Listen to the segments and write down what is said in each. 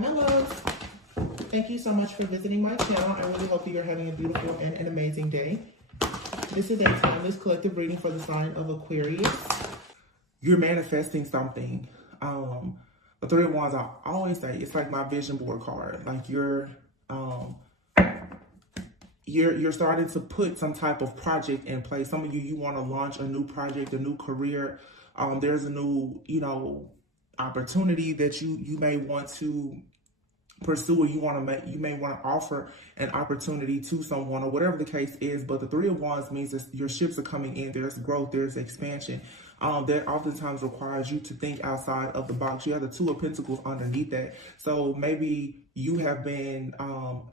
my loves. Thank you so much for visiting my channel. I really hope that you're having a beautiful and an amazing day. This is a timeless collective reading for the sign of Aquarius. You're manifesting something. The Three of Wands, I always say, it's like my vision board card. Like you're starting to put some type of project in place. Some of you want to launch a new project, a new career. There's a new, opportunity that you may want to pursue, or you may want to offer an opportunity to someone, or whatever the case is. But the Three of Wands means that your ships are coming in. There's growth, there's expansion. That oftentimes requires you to think outside of the box. You have the Two of Pentacles underneath that. So maybe you have been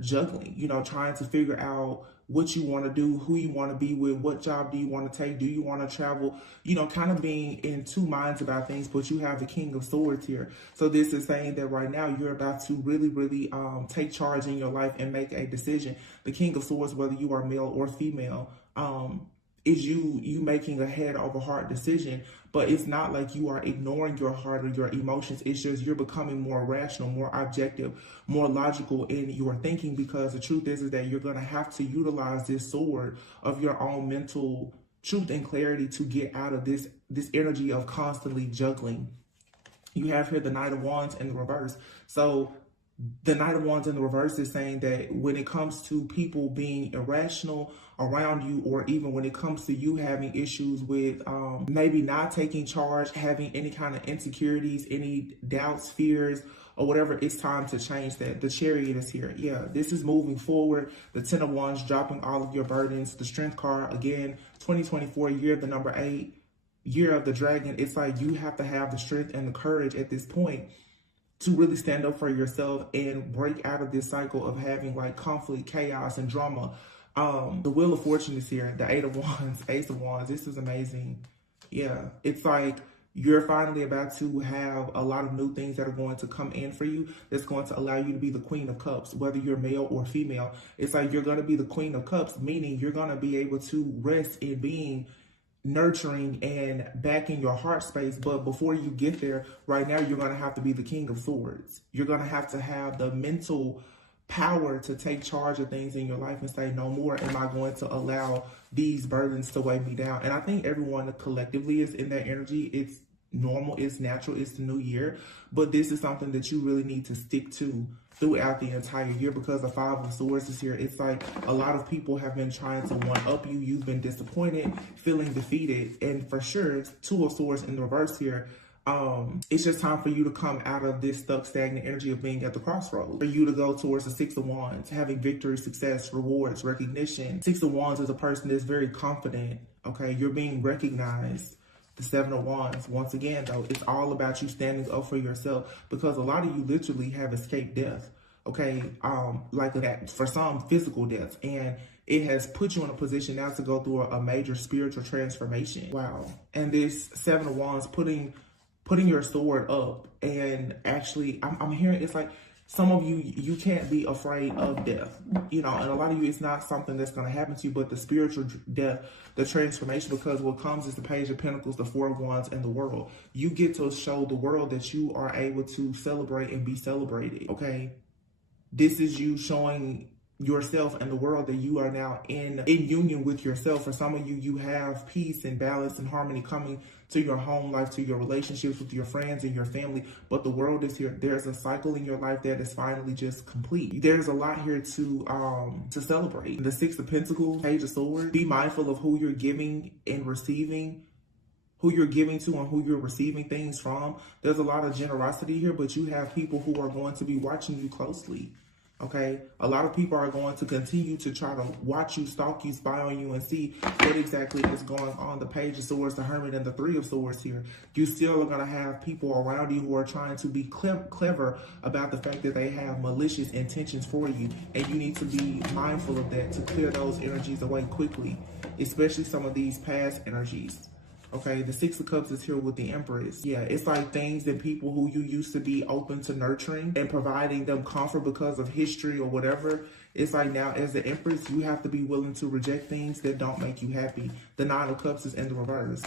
juggling, trying to figure out what you want to do, who you want to be with, what job do you want to take, do you want to travel, kind of being in two minds about things. But you have the King of Swords here. So this is saying that right now you're about to really, really take charge in your life and make a decision. The King of Swords, whether you are male or female, is you making a head over heart decision. But it's not like you are ignoring your heart or your emotions. It's just you're becoming more rational, more objective, more logical in your thinking, because the truth is that you're going to have to utilize this sword of your own mental truth and clarity to get out of this energy of constantly juggling. You have here the Knight of Wands in the reverse. So the Knight of Wands in the reverse is saying that when it comes to people being irrational around you, or even when it comes to you having issues with maybe not taking charge, having any kind of insecurities, any doubts, fears, or whatever, it's time to change that. The Chariot is here. Yeah, this is moving forward. The Ten of Wands, dropping all of your burdens. The Strength card, again, 2024, year of the number 8, year of the dragon. It's like you have to have the strength and the courage at this point to really stand up for yourself and break out of this cycle of having like conflict, chaos, and drama. The Wheel of Fortune is here. The Eight of Wands, Ace of Wands. This is amazing. Yeah, it's like you're finally about to have a lot of new things that are going to come in for you. That's going to allow you to be the Queen of Cups, whether you're male or female. It's like you're going to be the Queen of Cups, meaning you're going to be able to rest in being nurturing and back in your heart space. But before you get there, right now, you're going to have to be the King of Swords. You're going to have the mental power to take charge of things in your life and say, no more am I going to allow these burdens to weigh me down. And I think everyone collectively is in that energy. It's normal, it's natural, it's the new year. But this is something that you really need to stick to throughout the entire year, because the Five of Swords is here. It's like a lot of people have been trying to one-up you. You've been disappointed, feeling defeated. And for sure, Two of Swords in the reverse here. It's just time for you to come out of this stuck, stagnant energy of being at the crossroads. For you to go towards the Six of Wands, having victory, success, rewards, recognition. Six of Wands is a person that's very confident, okay? You're being recognized. The Seven of Wands, once again, though, it's all about you standing up for yourself, because a lot of you literally have escaped death, okay? Like that, for some, physical death. And it has put you in a position now to go through a major spiritual transformation. Wow. And this Seven of Wands, putting your sword up, and actually, I'm hearing, it's like some of you can't be afraid of death, and a lot of you, it's not something that's going to happen to you, but the spiritual death, the transformation, because what comes is the Page of Pentacles, the Four of Wands, and the World. You get to show the world that you are able to celebrate and be celebrated, okay? This is you showing yourself and the world that you are now in union with yourself. For some of you, you have peace and balance and harmony coming to your home life, to your relationships with your friends and your family. But the world is here. There's a cycle in your life that is finally just complete. There's a lot here to celebrate. The Six of Pentacles, Page of Swords. Be mindful of who you're giving and receiving, who you're giving to and who you're receiving things from. There's a lot of generosity here, but you have people who are going to be watching you closely. Okay, a lot of people are going to continue to try to watch you, stalk you, spy on you, and see what exactly is going on. The Page of Swords, the Hermit, and the Three of Swords here. You still are going to have people around you who are trying to be clever about the fact that they have malicious intentions for you. And you need to be mindful of that to clear those energies away quickly, especially some of these past energies. Okay, the Six of Cups is here with the Empress. Yeah, it's like things and people who you used to be open to nurturing and providing them comfort because of history or whatever. It's like now, as the Empress, you have to be willing to reject things that don't make you happy. The Nine of Cups is in the reverse.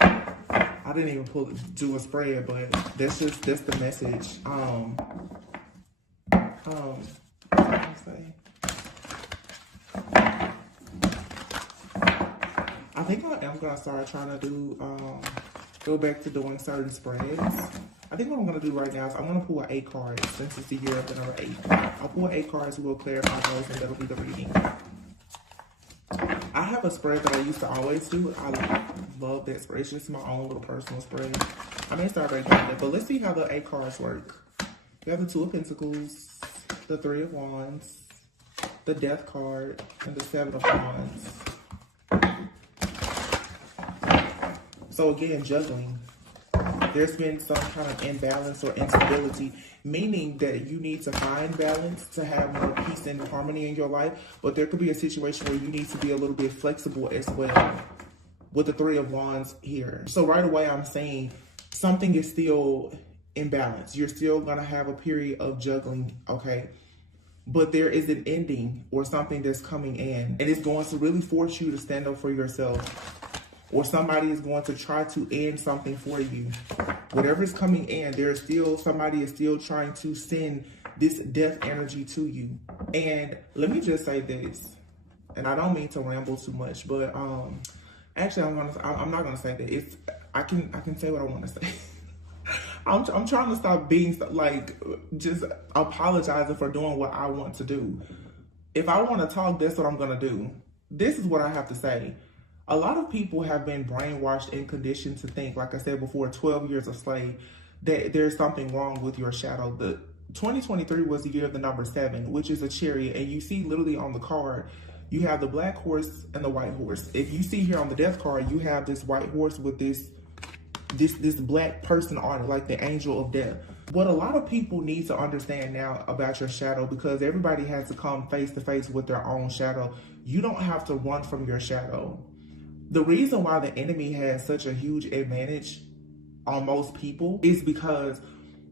I I didn't even do a spread, but that's the message. I think I am gonna start trying to do go back to doing certain spreads. I think what I'm gonna do right now is I'm gonna pull an 8 cards since it's the year of the number 8. I'll pull 8 cards, we'll clarify those, and that'll be the reading. I have a spread that I used to always do. I love that spread. It's just my own little personal spread. I may start breaking it, but let's see how the 8 cards work. We have the 2 of Pentacles, the 3 of Wands, the Death card, and the 7 of Wands. So again, juggling. There's been some kind of imbalance or instability, meaning that you need to find balance to have more peace and harmony in your life. But there could be a situation where you need to be a little bit flexible as well with the 3 of Wands here. So right away, I'm saying something is still imbalance. You're still going to have a period of juggling, okay? But there is an ending or something that's coming in, and it's going to really force you to stand up for yourself. Or somebody is going to try to end something for you. Whatever is coming in, somebody is still trying to send this death energy to you. And let me just say this, and I don't mean to ramble too much, but actually I'm not gonna say that. I can say what I want to say. I'm trying to stop being like just apologizing for doing what I want to do. If I want to talk, that's what I'm gonna do. This is what I have to say. A lot of people have been brainwashed and conditioned to think, like I said before, 12 years of slave, that there's something wrong with your shadow. The 2023 was the year of the number 7, which is a chariot. And you see literally on the card, you have the black horse and the white horse. If you see here on the death card, you have this white horse with this black person on it, like the angel of death. What a lot of people need to understand now about your shadow, because everybody has to come face to face with their own shadow. You don't have to run from your shadow. The reason why the enemy has such a huge advantage on most people is because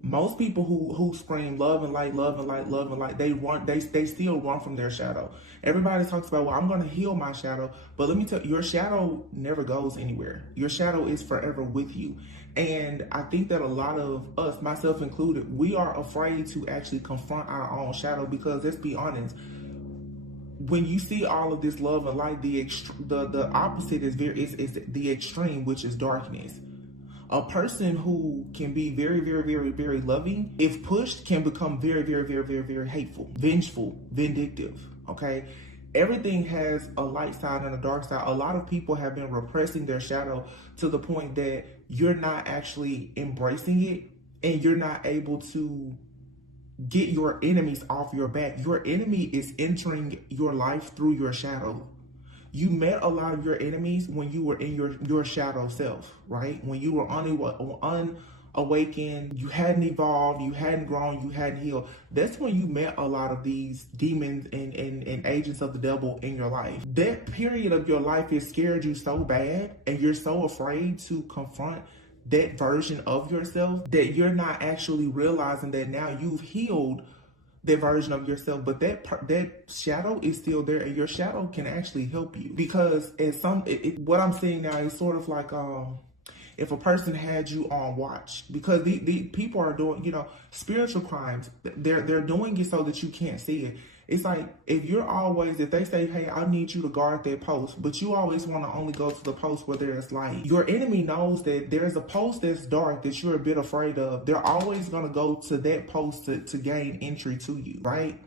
most people who scream love and light, love and light, love and light, they still run from their shadow. Everybody talks about, well, I'm going to heal my shadow. But let me tell you, your shadow never goes anywhere. Your shadow is forever with you. And I think that a lot of us, myself included, we are afraid to actually confront our own shadow, because let's be honest, when you see all of this love and light, the opposite is the extreme, which is darkness. A person who can be very, very, very, very loving, if pushed, can become very, very, very, very, very hateful, vengeful, vindictive, okay? Everything has a light side and a dark side. A lot of people have been repressing their shadow to the point that you're not actually embracing it, and you're not able to get your enemies off your back. Your enemy is entering your life through your shadow. You met a lot of your enemies when you were in your shadow self, right? When you were unawakened, you hadn't evolved, you hadn't grown, you hadn't healed. That's when you met a lot of these demons and agents of the devil in your life. That period of your life has scared you so bad, and you're so afraid to confront that version of yourself that you're not actually realizing that now you've healed that version of yourself, but that shadow is still there, and your shadow can actually help you. Because what I'm seeing now is sort of like if a person had you on watch, because the people are doing, spiritual crimes. They're doing it so that you can't see it. It's like if they say, hey, I need you to guard that post, but you always want to only go to the post where there's light. Your enemy knows that there's a post that's dark that you're a bit afraid of. They're always going to go to that post to gain entry to you, right?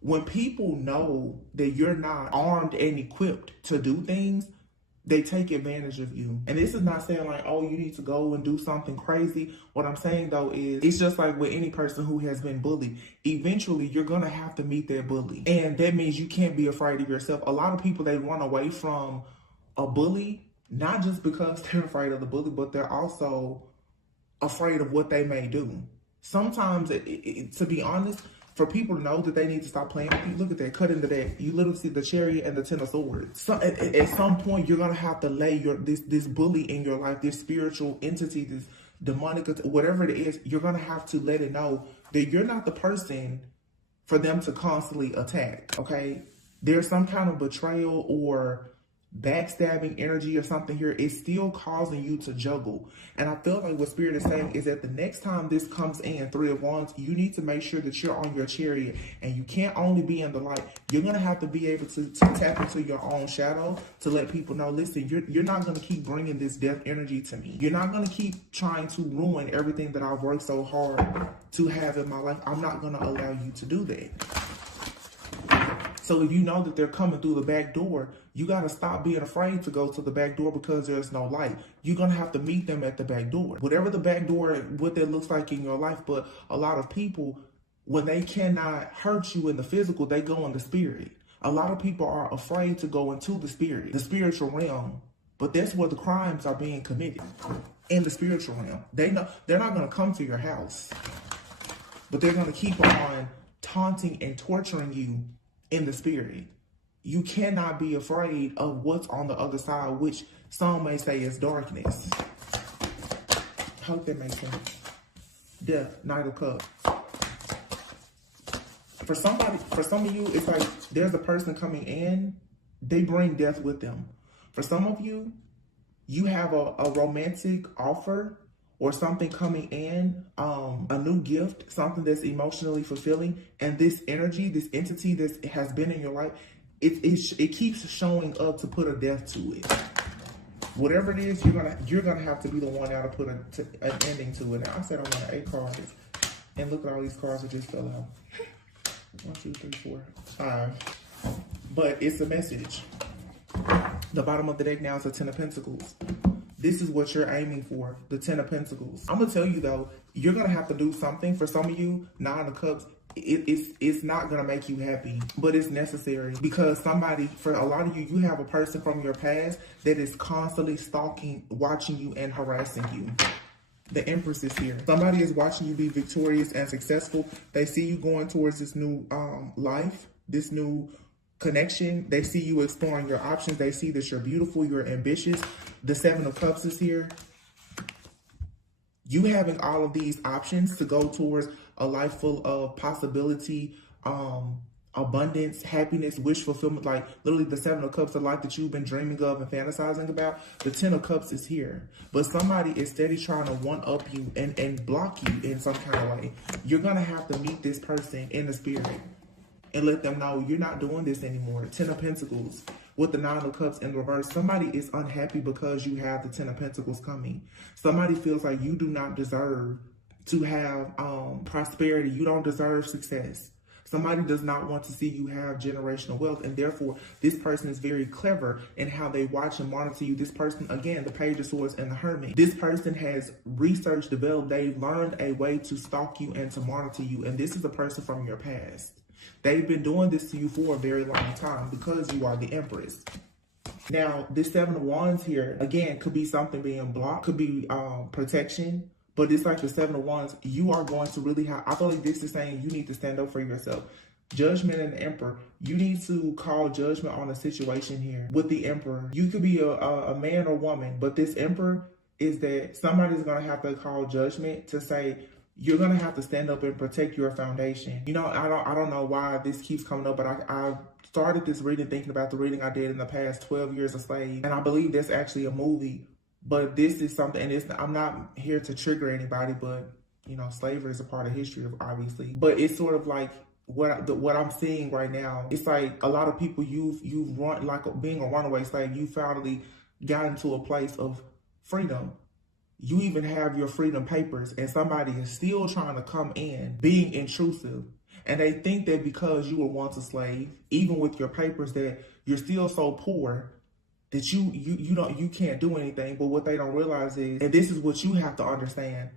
When people know that you're not armed and equipped to do things, they take advantage of you. And this is not saying like, oh, you need to go and do something crazy. What I'm saying though is, it's just like with any person who has been bullied. Eventually, you're going to have to meet that bully. And that means you can't be afraid of yourself. A lot of people, they run away from a bully, not just because they're afraid of the bully, but they're also afraid of what they may do. Sometimes, to be honest, for people to know that they need to stop playing with you, look at that, cut into that. You literally see the chariot and the 10 of swords. So at some point, you're going to have to lay this bully in your life, this spiritual entity, this demonic, whatever it is, you're going to have to let it know that you're not the person for them to constantly attack, okay? There's some kind of betrayal or backstabbing energy or something here, it's still causing you to juggle. And I feel like what Spirit is saying is that the next time this comes in, Three of Wands, you need to make sure that you're on your chariot, and you can't only be in the light. You're going to have to be able to tap into your own shadow to let people know, listen, you're not going to keep bringing this death energy to me. You're not going to keep trying to ruin everything that I've worked so hard to have in my life. I'm not going to allow you to do that. So if you know that they're coming through the back door, you got to stop being afraid to go to the back door because there's no light. You're going to have to meet them at the back door. Whatever the back door, what that looks like in your life. But a lot of people, when they cannot hurt you in the physical, they go in the spirit. A lot of people are afraid to go into the spirit, the spiritual realm. But that's where the crimes are being committed, in the spiritual realm. They know they're not going to come to your house, but they're going to keep on taunting and torturing you in the spirit. You cannot be afraid of what's on the other side, which some may say is darkness. Hope that makes sense. Death, Knight of Cups. For some of you, it's like there's a person coming in, they bring death with them. For some of you, you have a romantic offer or something coming in, a new gift, something that's emotionally fulfilling, and this energy, this entity that has been in your life, it keeps showing up to put a death to it. Whatever it is, you're gonna have to be the one now to put an ending to it. Now I said I want 8 cards, and look at all these cards that just fell out. 1, 2, 3, 4, 5. But it's a message. The bottom of the deck now is a 10 of Pentacles. This is what you're aiming for, the 10 of Pentacles. I'm going to tell you, though, you're going to have to do something. For some of you, 9 of Cups, it's not going to make you happy, but it's necessary. Because for a lot of you, you have a person from your past that is constantly stalking, watching you, and harassing you. The Empress is here. Somebody is watching you be victorious and successful. They see you going towards this new life, this new connection. They see you exploring your options. They see that you're beautiful, you're ambitious. The 7 of Cups is here. You having all of these options to go towards a life full of possibility, abundance, happiness, wish fulfillment. Like literally the 7 of Cups, the life that you've been dreaming of and fantasizing about. The 10 of Cups is here. But somebody is steady trying to one-up you and block you in some kind of way. You're going to have to meet this person in the spirit and let them know you're not doing this anymore. 10 of Pentacles with the 9 of Cups in reverse. Somebody is unhappy because you have the 10 of Pentacles coming. Somebody feels like you do not deserve to have prosperity. You don't deserve success. Somebody does not want to see you have generational wealth, and therefore this person is very clever in how they watch and monitor you. This person, again, the Page of Swords and the Hermit. This person has research developed. They've learned a way to stalk you and to monitor you, and this is a person from your past. They've been doing this to you for a very long time because you are the Empress. Now, this 7 of Wands here, again, could be something being blocked, could be protection, but it's like the 7 of Wands, you are going to really have, I feel like this is saying you need to stand up for yourself. Judgment and the Emperor, you need to call judgment on a situation here with the Emperor. You could be a man or woman, but this Emperor is that somebody's going to have to call judgment to say, you're going to have to stand up and protect your foundation. You know, I don't know why this keeps coming up, but I started this reading thinking about the reading I did in the past 12 Years a Slave. And I believe that's actually a movie. But this is something, and I'm not here to trigger anybody, but, you know, slavery is a part of history, obviously. But it's sort of like what I'm seeing right now. It's like a lot of people you've run, like being a runaway slave, you finally got into a place of freedom. You even have your freedom papers, and somebody is still trying to come in, being intrusive. And they think that because you were once a slave, even with your papers, that you're still so poor that you can't do anything. But what they don't realize is, and this is what you have to understand,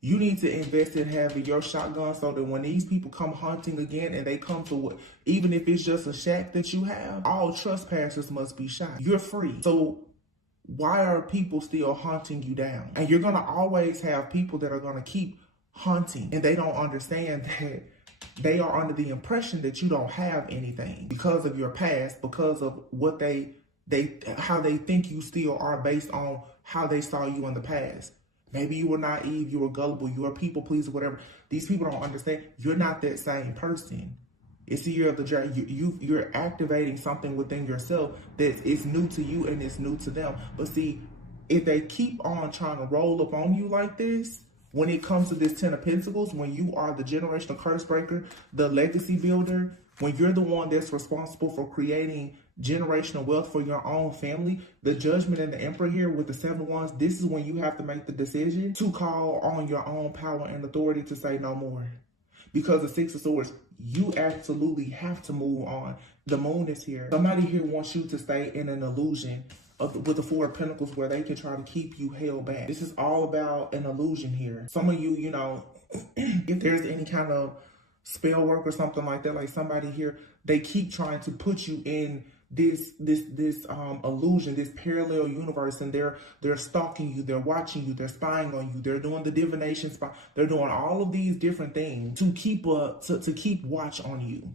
you need to invest in having your shotgun so that when these people come hunting again and they come to what, even if it's just a shack that you have, all trespassers must be shot. You're free. So why are people still hunting you down? And you're going to always have people that are going to keep hunting, and they don't understand that they are under the impression that you don't have anything because of your past, because of what how they think you still are based on how they saw you in the past. Maybe you were naive, you were gullible, you were people pleaser, whatever. These people don't understand. You're not that same person. It's the year of the dragon. You're activating something within yourself that is new to you and it's new to them. But see, if they keep on trying to roll up on you like this, when it comes to this 10 of Pentacles, when you are the generational curse breaker, the legacy builder, when you're the one that's responsible for creating generational wealth for your own family, the Judgment and the Emperor here with the 7 of Wands, this is when you have to make the decision to call on your own power and authority to say no more. Because the 6 of Swords, you absolutely have to move on. The Moon is here. Somebody here wants you to stay in an illusion with the 4 of Pentacles where they can try to keep you held back. This is all about an illusion here. Some of you, you know, if there's any kind of spell work or something like that, like somebody here, they keep trying to put you in this illusion, this parallel universe, and they're stalking you, they're watching you, they're spying on you, they're doing the divination spy, they're doing all of these different things to keep watch on you.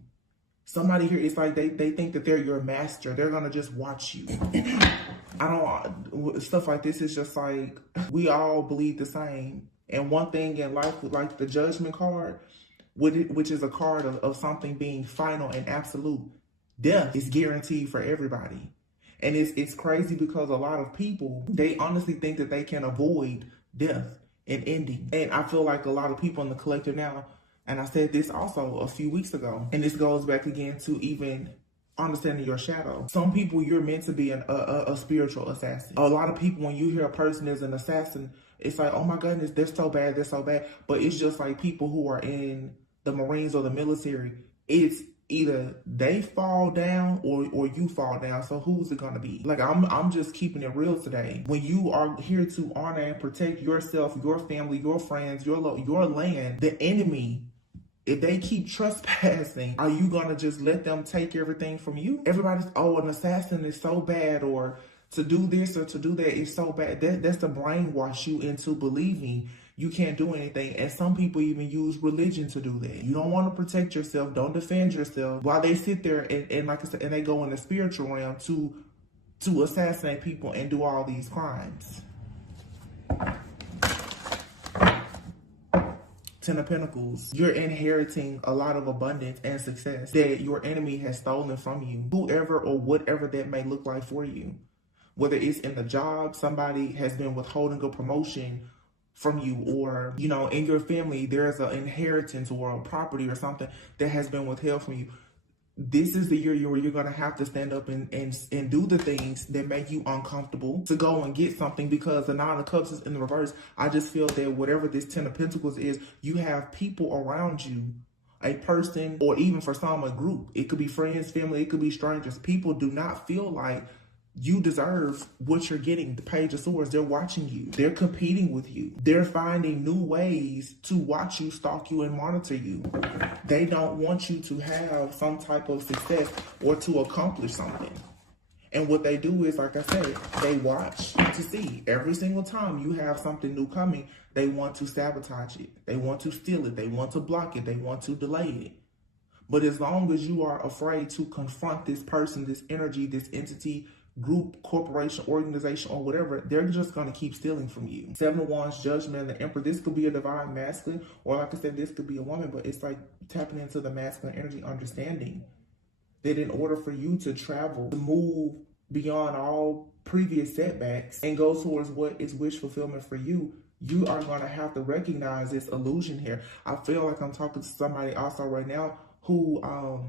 Somebody here, it's like they think that they're your master. They're gonna just watch you. Stuff like this is just like, we all believe the same. And one thing in life, like the Judgment card, which is a card of something being final and absolute, death is guaranteed for everybody. And it's crazy because a lot of people, they honestly think that they can avoid death and ending. And I feel like a lot of people in the collective now, and I said this also a few weeks ago, and this goes back again to even understanding your shadow. Some people, you're meant to be a spiritual assassin. A lot of people, when you hear a person is an assassin, it's like, oh my goodness, they're so bad, they're so bad. But it's just like people who are in the Marines or the military, it's either they fall down or you fall down. So who's it gonna be? Like, I'm just keeping it real today. When you are here to honor and protect yourself, your family, your friends, your land, the enemy, if they keep trespassing, are you gonna just let them take everything from you? Everybody's, oh, an assassin is so bad, or to do this or to do that is so bad. That's to brainwash you into believing you can't do anything. And some people even use religion to do that. You don't want to protect yourself, don't defend yourself, while they sit there and like I said, and they go in the spiritual realm to assassinate people and do all these crimes. 10 of Pentacles, you're inheriting a lot of abundance and success that your enemy has stolen from you, whoever or whatever that may look like for you. Whether it's in the job, somebody has been withholding a promotion from you, or, you know, in your family, there's an inheritance or a property or something that has been withheld from you. This is the year where you're going to have to stand up and do the things that make you uncomfortable to go and get something, because the 9 of Cups is in the reverse. I just feel that whatever this 10 of Pentacles is, you have people around you, a person, or even for some, a group. It could be friends, family, it could be strangers. People do not feel like you deserve what you're getting. The Page of Swords, they're watching you. They're competing with you. They're finding new ways to watch you, stalk you, and monitor you. They don't want you to have some type of success or to accomplish something. And what they do is, like I said, they watch to see. Every single time you have something new coming, they want to sabotage it. They want to steal it. They want to block it. They want to delay it. But as long as you are afraid to confront this person, this energy, this entity, group, corporation, organization, or whatever, they're just going to keep stealing from you. 7 of Wands, Judgment, and the Emperor. This could be a divine masculine, or like I said, this could be a woman, but it's like tapping into the masculine energy, understanding that in order for you to travel, to move beyond all previous setbacks and go towards what is wish fulfillment for you, you are going to have to recognize this illusion here. I feel like I'm talking to somebody also right now who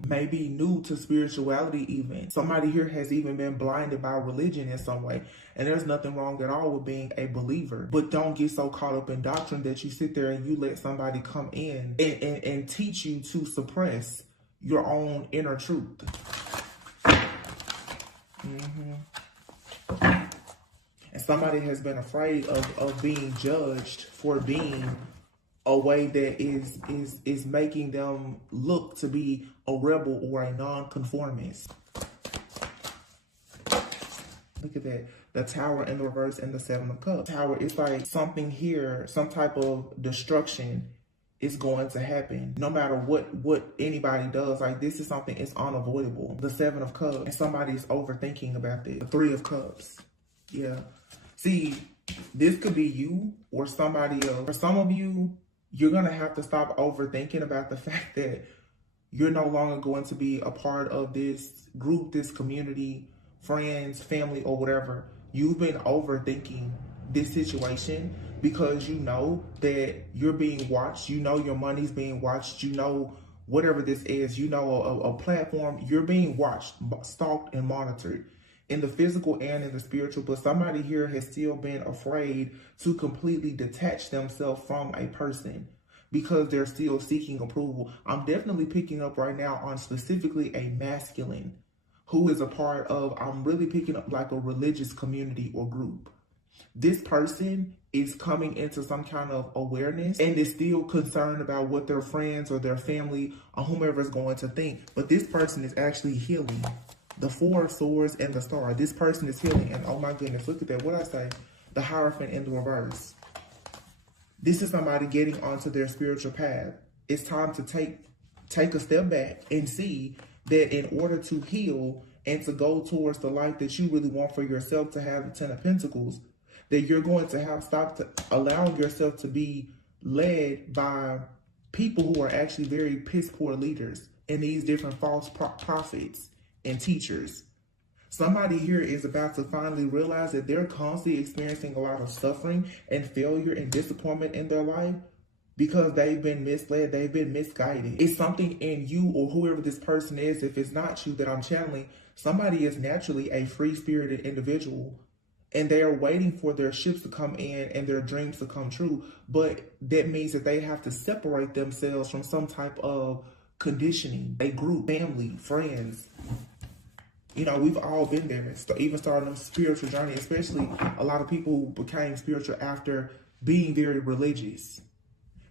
may be new to spirituality even. Somebody here has even been blinded by religion in some way. And there's nothing wrong at all with being a believer. But don't get so caught up in doctrine that you sit there and you let somebody come in and teach you to suppress your own inner truth. And somebody has been afraid of being judged for being a way that is making them look to be a rebel or a non-conformist. Look at that. The Tower in the reverse and the 7 of Cups. Tower, it's like something here, some type of destruction is going to happen. No matter what anybody does, like this is something, it's unavoidable. The 7 of Cups, and somebody's overthinking about this. The 3 of Cups. Yeah. See, this could be you or somebody else. For some of you, you're going to have to stop overthinking about the fact that You're no longer going to be a part of this group, this community, friends, family, or whatever. You've been overthinking this situation because you know that you're being watched. You know your money's being watched. You know whatever this is. You know a platform. You're being watched, stalked, and monitored in the physical and in the spiritual. But somebody here has still been afraid to completely detach themselves from a person, because they're still seeking approval. I'm definitely picking up right now on specifically a masculine who is a part of, I'm really picking up like a religious community or group. This person is coming into some kind of awareness and is still concerned about what their friends or their family or whomever is going to think. But this person is actually healing. The Four of Swords and the Star. This person is healing. And oh my goodness, look at that. What I say? The Hierophant in the reverse. This is somebody getting onto their spiritual path. It's time to take a step back and see that in order to heal and to go towards the life that you really want for yourself, to have the Ten of Pentacles, that you're going to have stop allowing yourself to be led by people who are actually very piss poor leaders and these different false prophets and teachers. Somebody here is about to finally realize that they're constantly experiencing a lot of suffering and failure and disappointment in their life because they've been misled, they've been misguided. It's something in you or whoever this person is, if it's not you that I'm channeling, somebody is naturally a free-spirited individual and they are waiting for their ships to come in and their dreams to come true. But that means that they have to separate themselves from some type of conditioning, a group, family, friends. You know, we've all been there, even starting a spiritual journey, especially a lot of people who became spiritual after being very religious.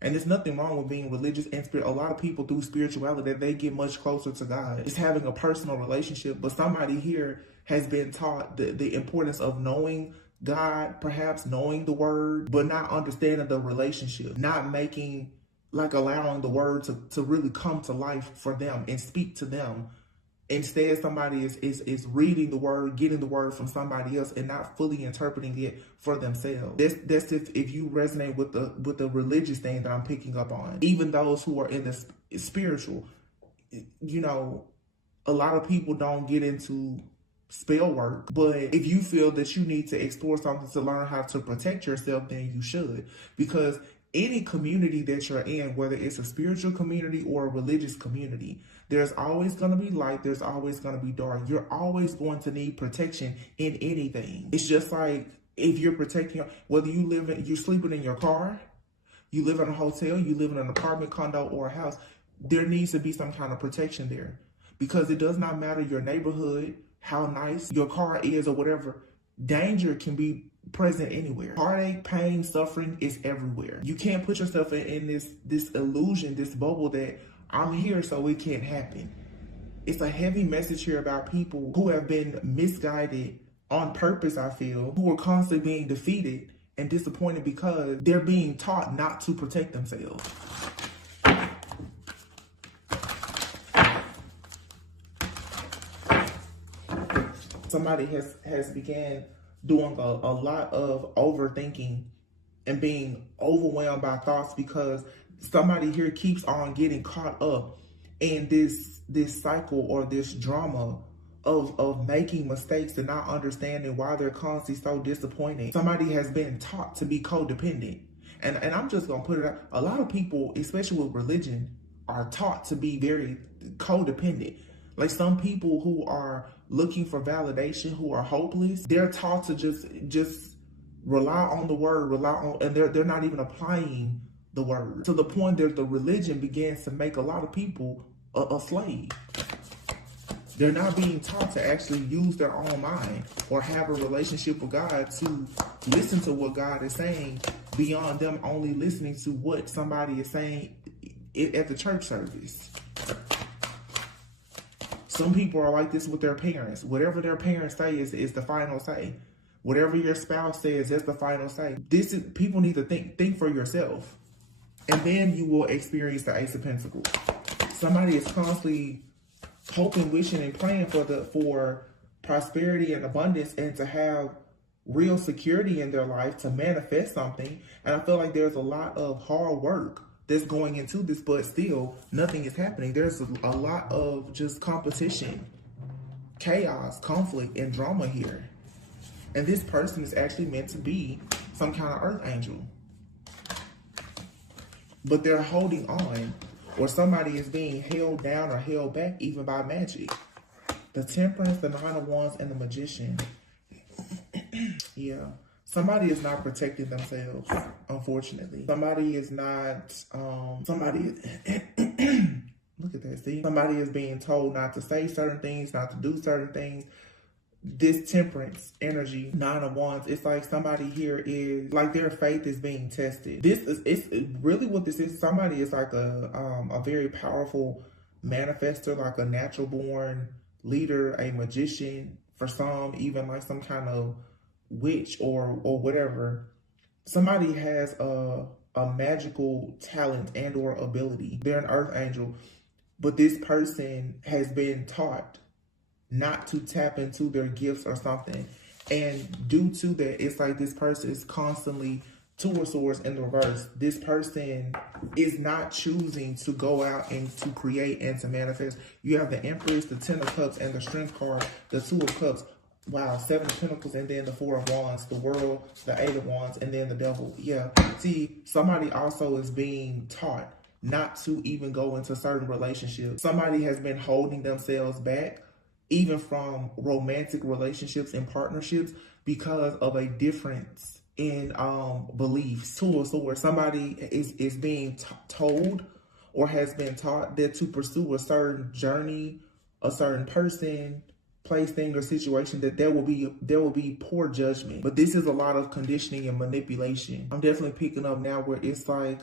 And there's nothing wrong with being religious and spirit. A lot of people through spirituality, they get much closer to God. It's having a personal relationship. But somebody here has been taught the importance of knowing God, perhaps knowing the word, but not understanding the relationship, not making, like allowing the word to really come to life for them and speak to them. Instead, somebody is reading the word, getting the word from somebody else and not fully interpreting it for themselves. That's if you resonate with the religious thing that I'm picking up on. Even those who are in the spiritual, you know, a lot of people don't get into spell work, but if you feel that you need to explore something to learn how to protect yourself, then you should. Because any community that you're in, whether it's a spiritual community or a religious community, there's always going to be light. There's always going to be dark. You're always going to need protection in anything. It's just like if you're protecting, whether you're sleeping in your car, you live in a hotel, you live in an apartment, condo, or a house, there needs to be some kind of protection there. Because it does not matter your neighborhood, how nice your car is or whatever, danger can be present anywhere. Heartache, pain, suffering is everywhere. You can't put yourself in this illusion, this bubble that I'm here so it can't happen. It's a heavy message here about people who have been misguided on purpose, I feel, who are constantly being defeated and disappointed because they're being taught not to protect themselves. Somebody has began doing a lot of overthinking and being overwhelmed by thoughts because somebody here keeps on getting caught up in this cycle or this drama of making mistakes and not understanding why they're constantly so disappointed. Somebody has been taught to be codependent. And I'm just going to put it out. A lot of people, especially with religion, are taught to be very codependent. Like some people who are looking for validation, who are hopeless, they're taught to just rely on the word, and they're not even applying the word, to the point that the religion begins to make a lot of people a slave. They're not being taught to actually use their own mind or have a relationship with God, to listen to what God is saying beyond them only listening to what somebody is saying at the church service. Some people are like this with their parents. Whatever their parents say is the final say. Whatever your spouse says, that's the final say. People need to think for yourself. And then you will experience the Ace of Pentacles. Somebody is constantly hoping, wishing, and praying for prosperity and abundance and to have real security in their life, to manifest something. And I feel like there's a lot of hard work that's going into this, but still nothing is happening. There's a lot of just competition, chaos, conflict, and drama here. And this person is actually meant to be some kind of earth angel. But they're holding on, or somebody is being held down or held back even by magic. The Temperance, the Nine of Wands, and the Magician. Yeah. Somebody is not protecting themselves, unfortunately. Somebody is not, look at that, see? Somebody is being told not to say certain things, not to do certain things. This Temperance energy, Nine of Wands, it's like somebody here is, like their faith is being tested. It's really what this is. Somebody is like a very powerful manifester, like a natural born leader, a magician, for some, even like some kind of witch or whatever. Somebody has a magical talent and or ability. They're an earth angel, but this person has been taught not to tap into their gifts or something. And due to that, it's like this person is constantly Two of Swords in the reverse. This person is not choosing to go out and to create and to manifest. You have the Empress, the Ten of Cups, and the Strength card, the Two of Cups. Wow, Seven of Pentacles, and then the Four of Wands, the World, the Eight of Wands, and then the Devil. Yeah, see, somebody also is being taught not to even go into certain relationships. Somebody has been holding themselves back, even from romantic relationships and partnerships, because of a difference in beliefs. Two of Swords, somebody is being told or has been taught that to pursue a certain journey, a certain person, place, thing, or situation, that there will be poor judgment. But this is a lot of conditioning and manipulation. I'm definitely picking up now where it's like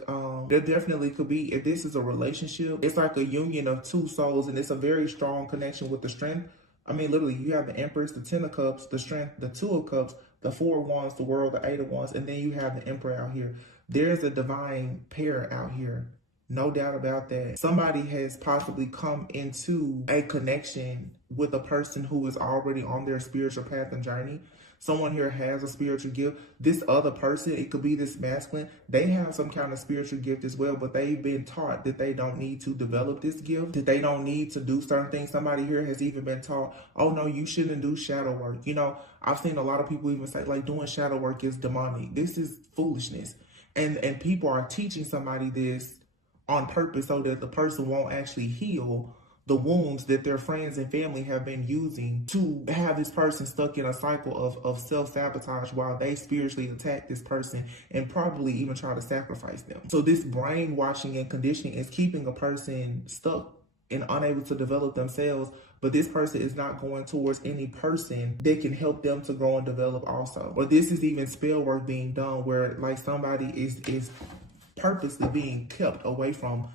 there definitely could be, if this is a relationship, it's like a union of two souls, and it's a very strong connection with the Strength. I mean, literally, you have the Empress, the Ten of Cups, the Strength, the Two of Cups, the Four of Wands, the World, the Eight of Wands, and then you have the Emperor out here. There's a divine pair out here. No doubt about that. Somebody has possibly come into a connection with a person who is already on their spiritual path and journey. Someone here has a spiritual gift. This other person, it could be this masculine, they have some kind of spiritual gift as well, but they've been taught that they don't need to develop this gift, that they don't need to do certain things. Somebody here has even been taught, oh no, you shouldn't do shadow work. You know, I've seen a lot of people even say like doing shadow work is demonic. This is foolishness. And people are teaching somebody this on purpose so that the person won't actually heal the wounds that their friends and family have been using to have this person stuck in a cycle of self-sabotage while they spiritually attack this person and probably even try to sacrifice them. So this brainwashing and conditioning is keeping a person stuck and unable to develop themselves, but this person is not going towards any person that can help them to grow and develop also. Or this is even spell work being done where like somebody is purposely being kept away from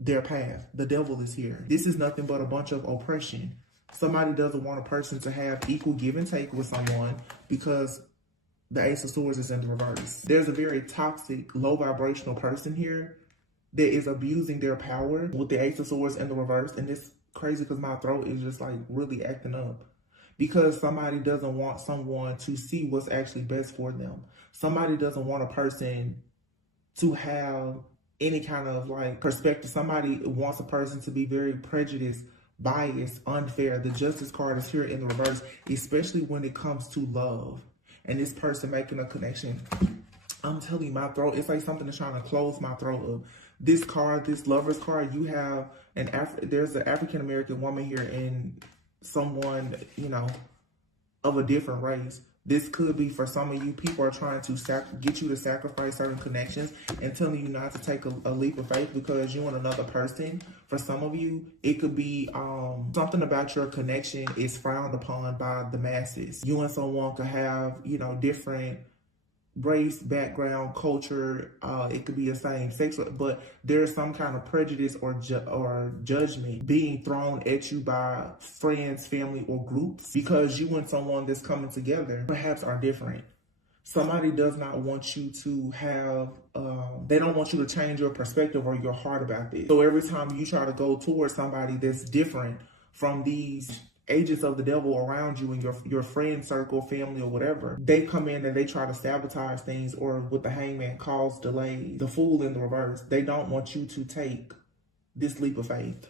their path. The devil is here. This is nothing but a bunch of oppression. Somebody doesn't want a person to have equal give and take with someone because the Ace of Swords is in the reverse. There's a very toxic, low vibrational person here that is abusing their power with the Ace of Swords in the reverse. And it's crazy because my throat is just like really acting up because somebody doesn't want someone to see what's actually best for them. Somebody doesn't want a person to have any kind of like perspective. Somebody wants a person to be very prejudiced, biased, unfair. The Justice card is here in the reverse, especially when it comes to love. And this person making a connection. I'm telling you, my throat, it's like something that's trying to close my throat up. This card, this Lover's card, you have there's an African-American woman here and someone, you know, of a different race. This could be for some of you, people are trying to get you to sacrifice certain connections and telling you not to take a leap of faith because you and another person. For some of you, it could be something about your connection is frowned upon by the masses. You and someone could have, you know, different race, background, culture. It could be the same sex, but there's some kind of prejudice or judgment being thrown at you by friends, family, or groups because you and someone that's coming together perhaps are different. Somebody does not want you to have, they don't want you to change your perspective or your heart about this. So every time you try to go towards somebody that's different from these agents of the devil around you in your friend circle, family, or whatever. They come in and they try to sabotage things, or with the hangman, cause delays. The fool in the reverse. They don't want you to take this leap of faith.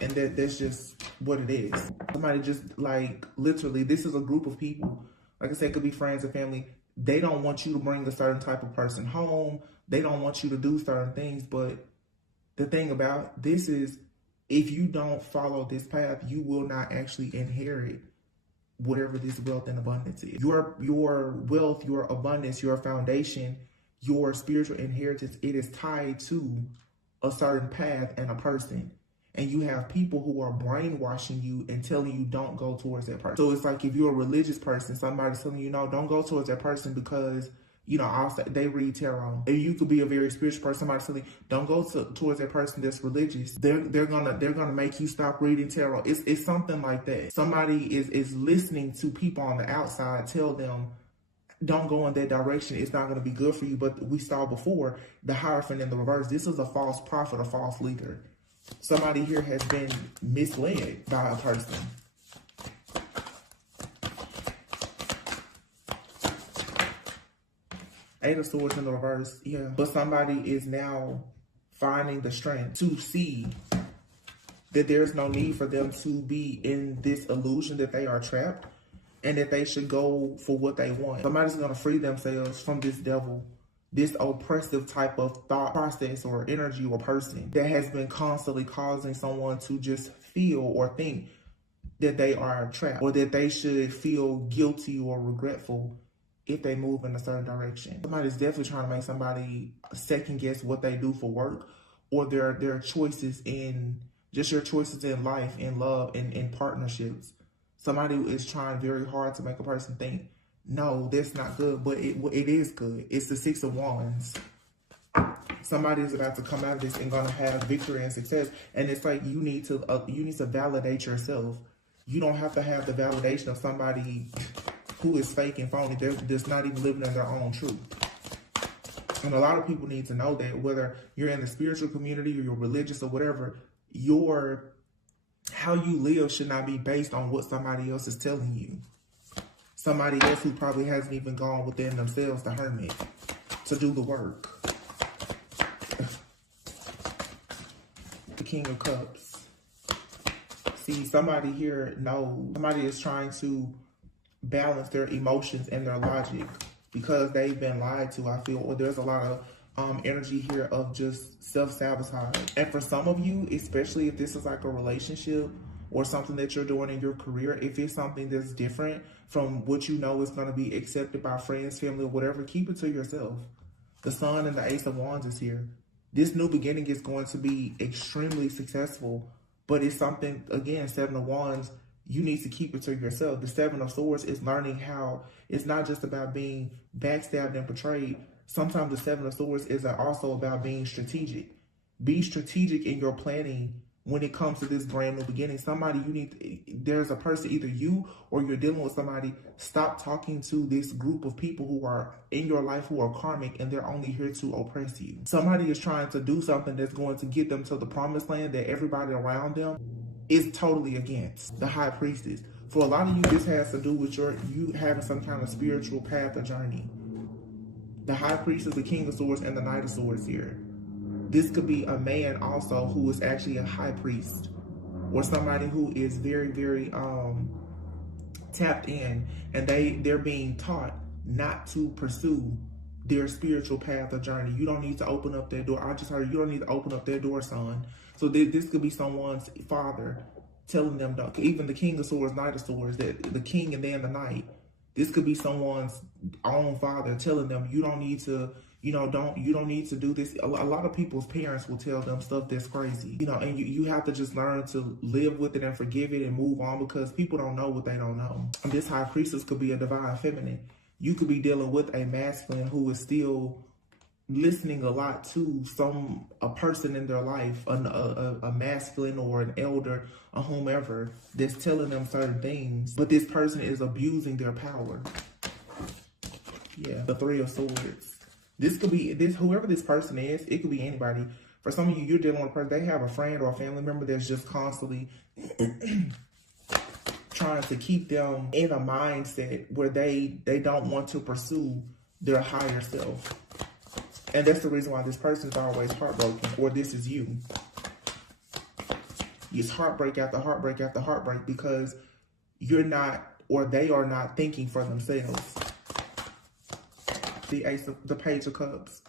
And that's just what it is. Somebody just, like, literally, this is a group of people. Like I said, it could be friends and family. They don't want you to bring a certain type of person home. They don't want you to do certain things. But the thing about this is, if you don't follow this path, you will not actually inherit whatever this wealth and abundance is. Your wealth, your abundance, your foundation, your spiritual inheritance, it is tied to a certain path and a person. And you have people who are brainwashing you and telling you don't go towards that person. So it's like, if you're a religious person, somebody's telling you, no, don't go towards that person because, you know, they read tarot. And you could be a very spiritual person. Somebody's telling you, don't go towards that person that's religious. They're gonna make you stop reading tarot. It's something like that. Somebody is listening to people on the outside tell them, don't go in that direction. It's not going to be good for you. But we saw before, the Hierophant in the reverse. This is a false prophet, a false leader. Somebody here has been misled by a person. Eight of Swords in the reverse, yeah. But somebody is now finding the strength to see that there's no need for them to be in this illusion that they are trapped, and that they should go for what they want. Somebody's going to free themselves from this devil, this oppressive type of thought process or energy or person that has been constantly causing someone to just feel or think that they are trapped, or that they should feel guilty or regretful if they move in a certain direction. Somebody's definitely trying to make somebody second guess what they do for work, or their choices in, just your choices in life, in love, and in partnerships. Somebody is trying very hard to make a person think, no, that's not good, but it is good. It's the Six of Wands. Somebody is about to come out of this and going to have victory and success. And it's like, you need to validate yourself. You don't have to have the validation of somebody who is fake and phony. That's not even living in their own truth. And a lot of people need to know that, whether you're in the spiritual community or you're religious or whatever, how you live should not be based on what somebody else is telling you. Somebody else who probably hasn't even gone within themselves, the hermit, to do the work. The King of Cups. See, somebody here knows. Somebody is trying to balance their emotions and their logic because they've been lied to, I feel. Or there's a lot of energy here of just self-sabotage. And for some of you, especially if this is like a relationship or something that you're doing in your career, if it's something that's different from what you know is going to be accepted by friends, family, or whatever, keep it to yourself. The Sun and the Ace of Wands is here. This new beginning is going to be extremely successful, but it's something, again, Seven of Wands, you need to keep it to yourself. The Seven of Swords is learning how it's not just about being backstabbed and betrayed. Sometimes the Seven of Swords is also about being strategic. Be strategic in your planning when it comes to this brand new beginning. There's a person, either you or you're dealing with somebody, stop talking to this group of people who are in your life who are karmic and they're only here to oppress you. Somebody is trying to do something that's going to get them to the promised land that everybody around them is totally against. The High Priestess. For a lot of you, this has to do with you having some kind of spiritual path or journey. The High Priestess, the King of Swords, and the Knight of Swords here. This could be a man also who is actually a high priest, or somebody who is very, very tapped in, and they're being taught not to pursue their spiritual path or journey. You don't need to open up that door. I just heard you don't need to open up that door, son. So this could be someone's father telling them, don't. Even the King of Swords, Knight of Swords, the king and then the knight. This could be someone's own father telling them, you don't need to, you don't need to do this. A lot of people's parents will tell them stuff that's crazy, and you have to just learn to live with it and forgive it and move on, because people don't know what they don't know. And this High Priestess could be a divine feminine. You could be dealing with a masculine who is still listening a lot to a person in their life, a masculine or an elder or whomever that's telling them certain things, but this person is abusing their power. Yeah, the Three of Swords. This could be whoever this person is. It could be anybody. For some of you, you're dealing with a person, they have a friend or a family member that's just constantly trying to keep them in a mindset where they don't want to pursue their higher self. And that's the reason why this person is always heartbroken, or this is you. It's heartbreak after heartbreak after heartbreak because you're not, or they are not thinking for themselves. The Page of Cups,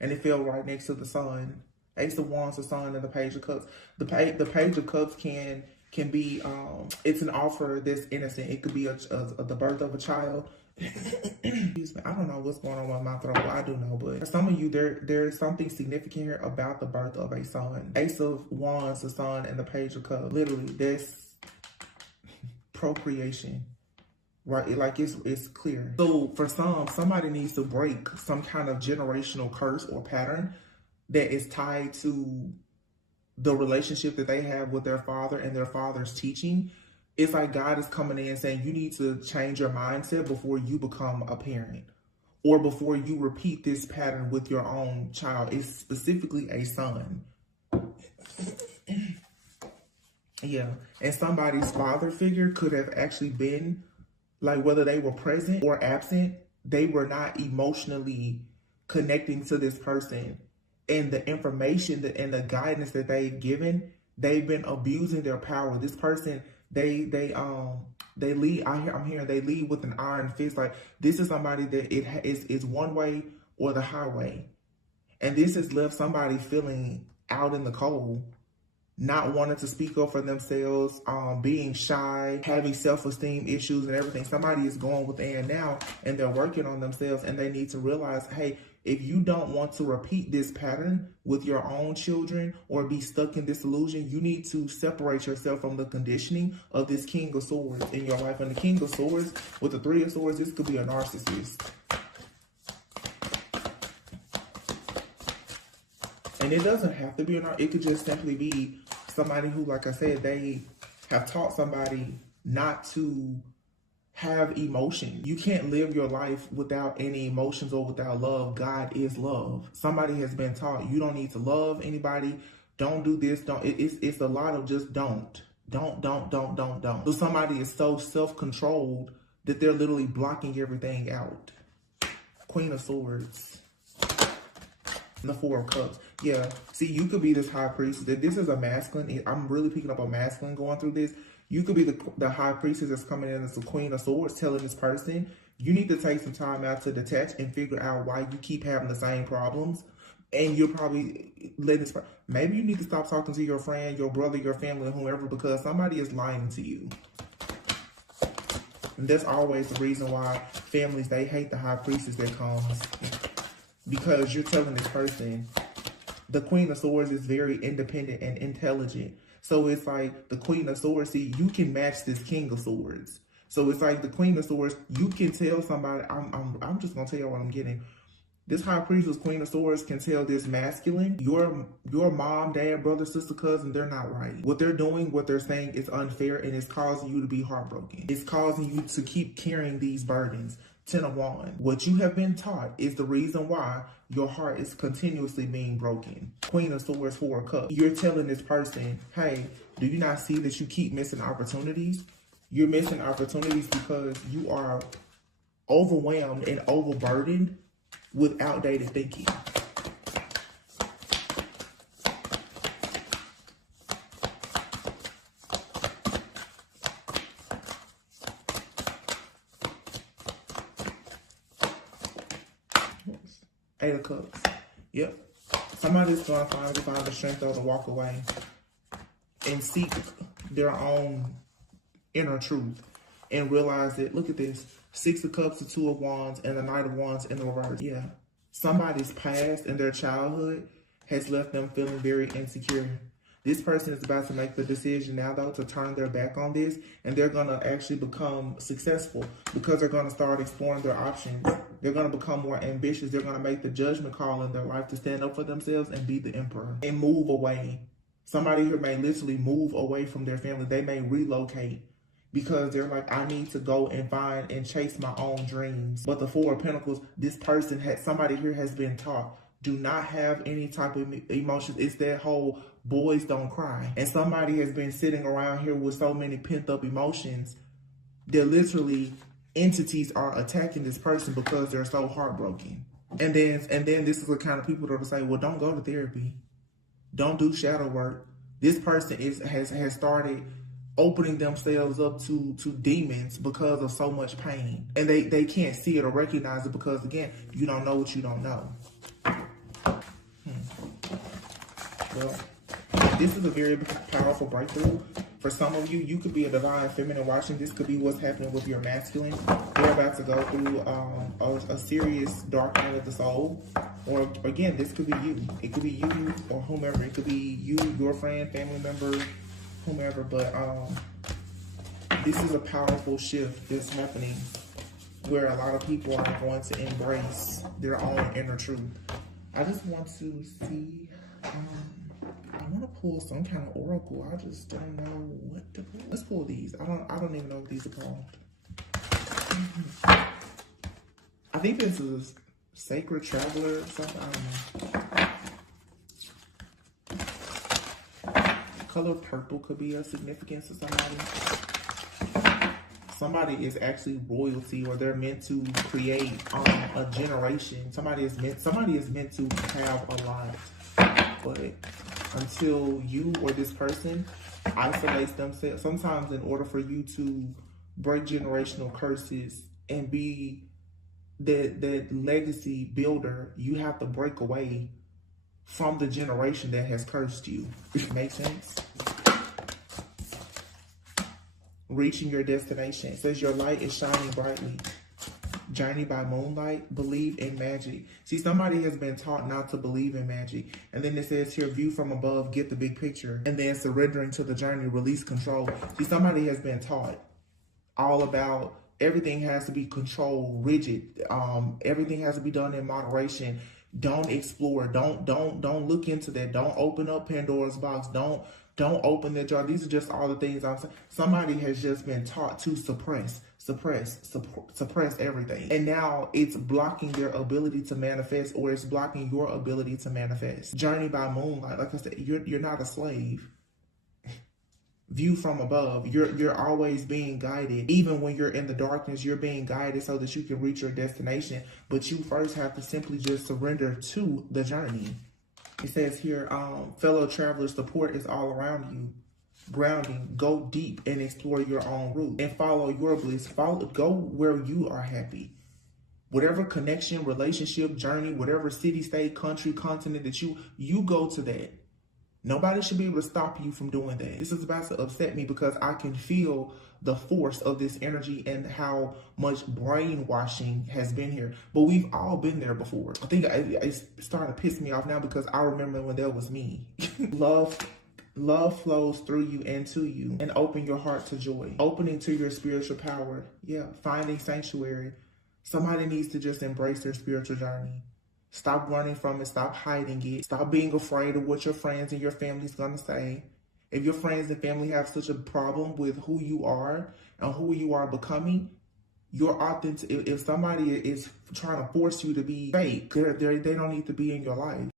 and it fell right next to the Sun. Ace of Wands, the Sun, and the Page of Cups. The Page of Cups can be, it's an offer that's innocent. It could be the birth of a child. Excuse me, I don't know what's going on with my throat. Well, I do know, but for some of you, there's something significant here about the birth of a son. Ace of Wands, the Sun, and the Page of Cups. Literally, that's procreation, right? Like it's clear. So for somebody needs to break some kind of generational curse or pattern that is tied to the relationship that they have with their father and their father's teaching. It's like God is coming in saying you need to change your mindset before you become a parent, or before you repeat this pattern with your own child. It's specifically a son. Yeah. And somebody's father figure could have actually been, like, whether they were present or absent, they were not emotionally connecting to this person. And the information and the guidance that they've given, they've been abusing their power. This person, they lead. I'm hearing they lead with an iron fist. Like, this is somebody that it's one way or the highway, and this has left somebody feeling out in the cold, not wanting to speak up for themselves, being shy, having self-esteem issues and everything. Somebody is going within now, and they're working on themselves, and they need to realize, hey, if you don't want to repeat this pattern with your own children or be stuck in this illusion, you need to separate yourself from the conditioning of this King of Swords in your life. And the King of Swords, with the Three of Swords, this could be a narcissist. And it doesn't have to be it could just simply be somebody who, like I said, they have taught somebody not to have emotion. You can't live your life without any emotions or without love. God is love. Somebody has been taught you don't need to love anybody. Don't do this. Don't. It's a lot of just don't. So somebody is so self-controlled that they're literally blocking everything out. Queen of Swords. The Four of Cups. Yeah. See, you could be this high priest. This is a masculine. I'm really picking up a masculine going through this. You could be the high priestess that's coming in as the Queen of Swords, telling this person, you need to take some time out to detach and figure out why you keep having the same problems. And you're probably letting this, maybe you need to stop talking to your friend, your brother, your family, whoever, because somebody is lying to you. And that's always the reason why families, they hate the high priestess that comes. Because you're telling this person, the Queen of Swords is very independent and intelligent. So it's like the Queen of Swords, see, you can match this King of Swords. So it's like the Queen of Swords, you can tell somebody, I'm just going to tell you what I'm getting. This high priestess, Queen of Swords, can tell this masculine, your mom, dad, brother, sister, cousin, they're not right. What they're doing, what they're saying is unfair, and it's causing you to be heartbroken. It's causing you to keep carrying these burdens. 10 of Wands. What you have been taught is the reason why your heart is continuously being broken. Queen of Swords, Four of Cups. You're telling this person, hey, do you not see that you keep missing opportunities? You're missing opportunities because you are overwhelmed and overburdened with outdated thinking. Eight of Cups. Yep. Somebody's going to find the strength though to walk away and seek their own inner truth and realize that, look at this, Six of Cups, the Two of Wands, and the Knight of Wands in the reverse. Yeah. Somebody's past and their childhood has left them feeling very insecure. This person is about to make the decision now, though, to turn their back on this, and they're going to actually become successful because they're going to start exploring their options. They're going to become more ambitious. They're going to make the judgment call in their life to stand up for themselves and be the emperor and move away. Somebody here may literally move away from their family. They may relocate because they're like, I need to go and find and chase my own dreams. But the Four of Pentacles, this person somebody here has been taught, do not have any type of emotions. It's that whole boys don't cry. And somebody has been sitting around here with so many pent up emotions that literally entities are attacking this person because they're so heartbroken. And then this is the kind of people that will say, well, don't go to therapy. Don't do shadow work. This person has started opening themselves up to demons because of so much pain. And they can't see it or recognize it because, again, you don't know what you don't know. Well, this is a very powerful breakthrough. For some of you, you could be a divine feminine watching. This could be what's happening with your masculine. They're about to go through a serious dark night of the soul. Or, again, this could be you. It could be you or whomever. It could be you, your friend, family member, whomever. But this is a powerful shift that's happening where a lot of people are going to embrace their own inner truth. I just want to see... I want to pull some kind of oracle. I just don't know what to pull. Let's pull these. I don't even know if these are pulled. I think this is Sacred Traveler or something. I don't know. Color purple could be a significance to somebody. Somebody is actually royalty, or they're meant to create a generation. Somebody is meant to have a lot, but until you or this person isolates themselves, sometimes in order for you to break generational curses and be that legacy builder, you have to break away from the generation that has cursed you. Make sense? Reaching your destination. It says your light is shining brightly. Journey by moonlight, believe in magic. See, somebody has been taught not to believe in magic. And then it says here, view from above, get the big picture. And then surrendering to the journey, release control. See, somebody has been taught all about everything has to be controlled, rigid. Everything has to be done in moderation. Don't explore. Don't look into that. Don't open up Pandora's box. Don't open that jar. These are just all the things I'm saying. Somebody has just been taught to suppress everything. And now it's blocking their ability to manifest, or it's blocking your ability to manifest. Journey by moonlight. Like I said, you're not a slave. View from above. You're always being guided. Even when you're in the darkness, you're being guided so that you can reach your destination. But you first have to simply just surrender to the journey. It says here, fellow travelers, support is all around you. Grounding, go deep and explore your own route and follow your bliss. Go where you are happy. Whatever connection, relationship, journey, whatever city, state, country, continent that you go to that. Nobody should be able to stop you from doing that. This is about to upset me because I can feel the force of this energy and how much brainwashing has been here. But we've all been there before. I think it's starting to piss me off now because I remember when that was me. Love flows through you and to you, and open your heart to joy. Opening to your spiritual power. Yeah, finding sanctuary. Somebody needs to just embrace their spiritual journey. Stop running from it. Stop hiding it. Stop being afraid of what your friends and your family's going to say. If your friends and family have such a problem with who you are and who you are becoming, your authentic. If somebody is trying to force you to be fake, they don't need to be in your life.